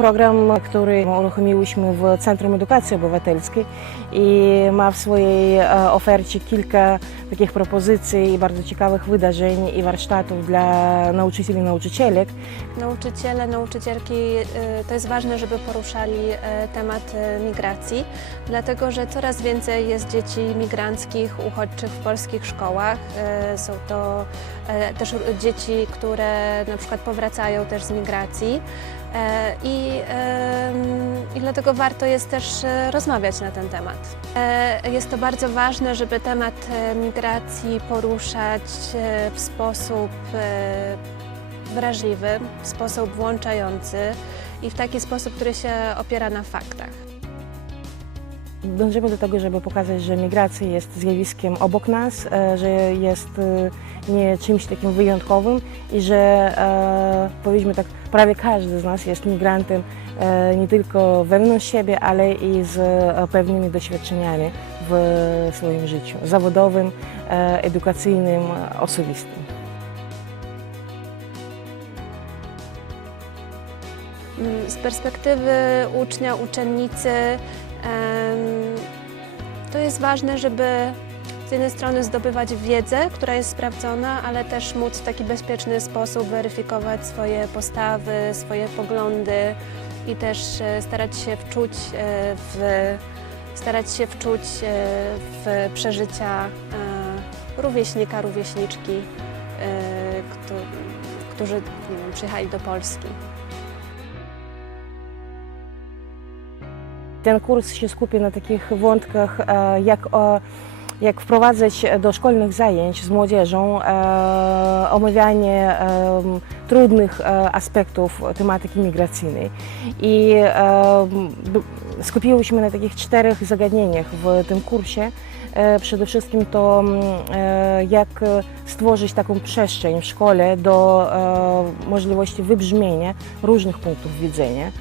program, który uruchomiłyśmy w Centrum Edukacji Obywatelskiej i ma w swojej e, ofercie kilka takich propozycji i bardzo ciekawych wydarzeń i warsztatów dla nauczycieli i nauczycielek. Nauczyciele, nauczycielki, y, to jest ważne, żeby poruszali y, temat migracji, dlatego że coraz więcej jest dzieci migranckich, uchodźczych w polskich szkołach. Są to też dzieci, które na przykład powracają też z migracji. I, I dlatego warto jest też y, rozmawiać na ten temat. Y, Jest to bardzo ważne, żeby temat y, migracji poruszać w sposób wrażliwy, w sposób włączający i w taki sposób, który się opiera na faktach. Dążymy do tego, żeby pokazać, że migracja jest zjawiskiem obok nas, e, że jest e, nie czymś takim wyjątkowym i że e, powiedzmy tak, prawie każdy z nas jest migrantem nie tylko wewnątrz siebie, ale i z pewnymi doświadczeniami w swoim życiu zawodowym, edukacyjnym, osobistym. Z perspektywy ucznia, uczennicy to jest ważne, żeby z jednej strony zdobywać wiedzę, która jest sprawdzona, ale też móc w taki bezpieczny sposób weryfikować swoje postawy, swoje poglądy i też e, starać się wczuć e, w, starać się wczuć e, w przeżycia rówieśnika, rówieśniczki, któ- którzy przyjechali do Polski. Ten kurs się skupia na takich wątkach, e, jak, jak wprowadzać do szkolnych zajęć z młodzieżą e, omawianie trudnych e, aspektów tematyki migracyjnej. I skupiłyśmy na takich czterech zagadnieniach w tym kursie. E, Przede wszystkim to mm, e, jak stworzyć taką przestrzeń w szkole do e, możliwości wybrzmienia różnych punktów widzenia.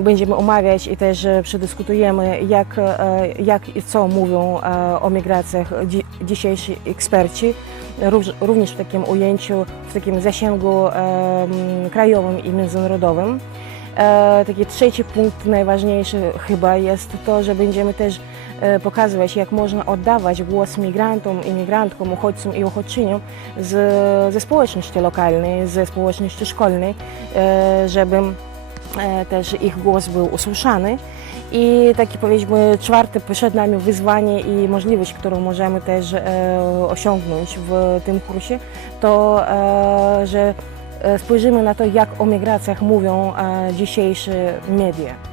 Będziemy omawiać i też przedyskutujemy, jak, jak i co mówią o migracjach dzi- dzisiejsi eksperci, również w takim ujęciu, w takim zasięgu krajowym i międzynarodowym. Taki trzeci punkt, najważniejszy chyba, jest to, że będziemy też pokazywać, jak można oddawać głos migrantom, imigrantkom, uchodźcom i uchodźczyniom z, ze społeczności lokalnej, ze społeczności szkolnej, e, żeby e, też ich głos był usłyszany. I takie powiedzmy czwarte przed nami wyzwanie i możliwość, którą możemy też e, osiągnąć w tym kursie, to e, że e, spojrzymy na to, jak o migracjach mówią e, dzisiejsze media.